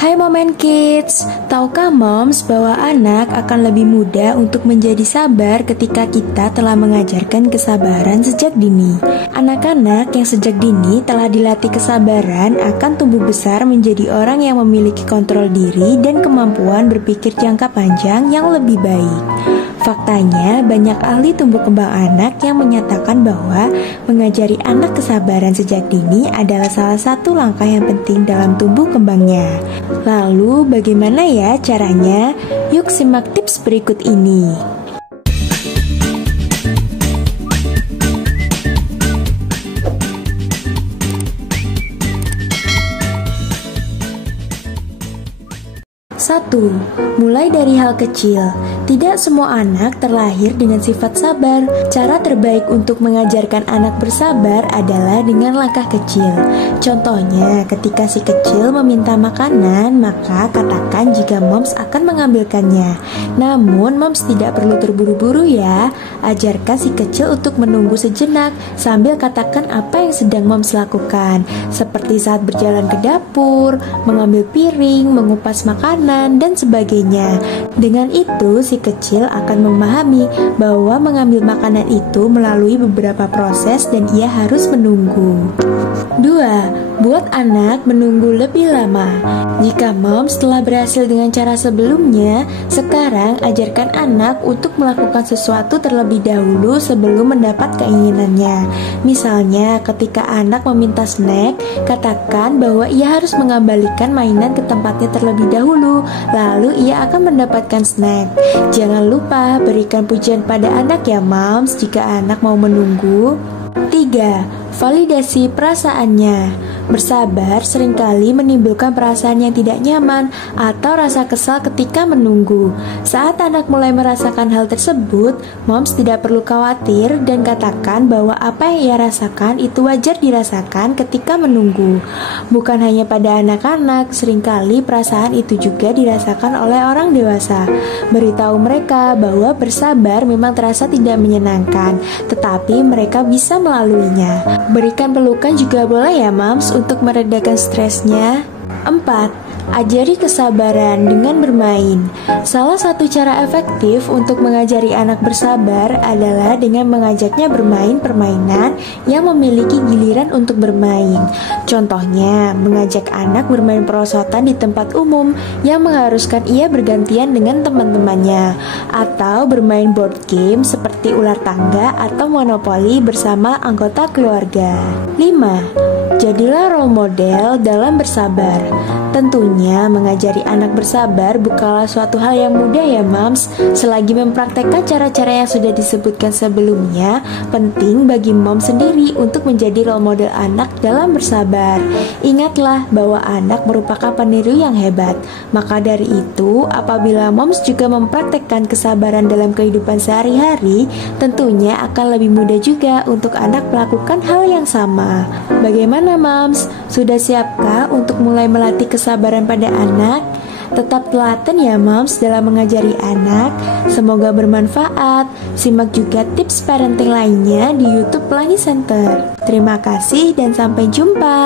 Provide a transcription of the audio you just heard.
Hai Momen Kids, tahukah moms bahwa anak akan lebih mudah untuk menjadi sabar ketika kita telah mengajarkan kesabaran sejak dini. Anak-anak yang sejak dini telah dilatih kesabaran akan tumbuh besar menjadi orang yang memiliki kontrol diri dan kemampuan berpikir jangka panjang yang lebih baik. Faktanya, banyak ahli tumbuh kembang anak yang menyatakan bahwa mengajari anak kesabaran sejak dini adalah salah satu langkah yang penting dalam tumbuh kembangnya. Lalu, bagaimana ya caranya? Yuk simak tips berikut ini. Satu, mulai dari hal kecil. Tidak semua anak terlahir dengan sifat sabar. Cara terbaik untuk mengajarkan anak bersabar adalah dengan langkah kecil. Contohnya, ketika si kecil meminta makanan, maka katakan jika moms akan mengambilkannya. Namun, moms tidak perlu terburu-buru ya. Ajarkan si kecil untuk menunggu sejenak sambil katakan apa yang sedang moms lakukan, seperti saat berjalan ke dapur, mengambil piring, mengupas makanan, dan sebagainya. Dengan itu, si kecil akan memahami bahwa mengambil makanan itu melalui beberapa proses dan ia harus menunggu. 2. Buat anak menunggu lebih lama. Jika moms telah berhasil dengan cara sebelumnya, sekarang ajarkan anak untuk melakukan sesuatu terlebih dahulu sebelum mendapat keinginannya. Misalnya, ketika anak meminta snack, katakan bahwa ia harus mengembalikan mainan ke tempatnya terlebih dahulu, lalu ia akan mendapatkan snack. Jangan lupa berikan pujian pada anak ya moms jika anak mau menunggu. 3. Validasi perasaannya. Bersabar seringkali menimbulkan perasaan yang tidak nyaman atau rasa kesal ketika menunggu. Saat anak mulai merasakan hal tersebut, moms tidak perlu khawatir dan katakan bahwa apa yang ia rasakan itu wajar dirasakan ketika menunggu. Bukan hanya pada anak-anak, seringkali perasaan itu juga dirasakan oleh orang dewasa. Beritahu mereka bahwa bersabar memang terasa tidak menyenangkan, tetapi mereka bisa melaluinya. Berikan pelukan juga boleh ya moms untuk meredakan stresnya. 4. Ajari kesabaran dengan bermain. Salah satu cara efektif untuk mengajari anak bersabar adalah dengan mengajaknya bermain permainan yang memiliki giliran untuk bermain. Contohnya, mengajak anak bermain perosotan di tempat umum yang mengharuskan ia bergantian dengan teman-temannya, atau bermain board game seperti ular tangga atau monopoli bersama anggota keluarga. 5. Jadilah role model dalam bersabar. Tentunya mengajari anak bersabar bukanlah suatu hal yang mudah ya moms. Selagi mempraktekkan cara-cara yang sudah disebutkan sebelumnya, penting bagi moms sendiri untuk menjadi role model anak dalam bersabar. Ingatlah bahwa anak merupakan peniru yang hebat. Maka dari itu, apabila moms juga mempraktekkan kesabaran dalam kehidupan sehari-hari, tentunya akan lebih mudah juga untuk anak melakukan hal yang sama. Bagaimana moms? Sudah siapkah untuk mulai melatih kesabaran pada anak? Tetap telaten ya moms dalam mengajari anak. Semoga bermanfaat. Simak juga tips parenting lainnya di YouTube Pelangi Center. Terima kasih dan sampai jumpa.